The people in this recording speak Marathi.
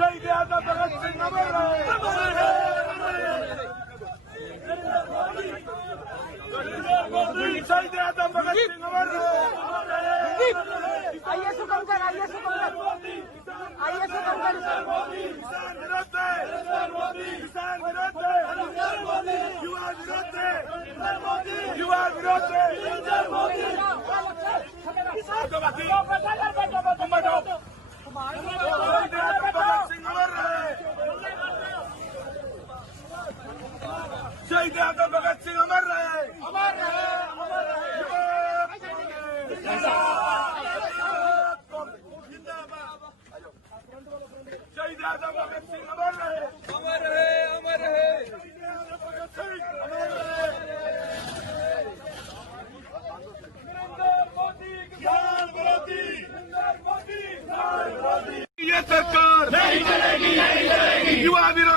शहीद आजम भगत सिंह अमर रहे, अमर रहे, अमर रहे। शहीद आजम भगत सिंह अमर रहे, अमर रहे, अमर रहे। भगत सिंह अमर रहे। नरेंद्र मोदी किसान विरोधी, नरेंद्र मोदी किसान विरोधी। ये सरकार नहीं चलेगी, नहीं चलेगी। युवा विरोधी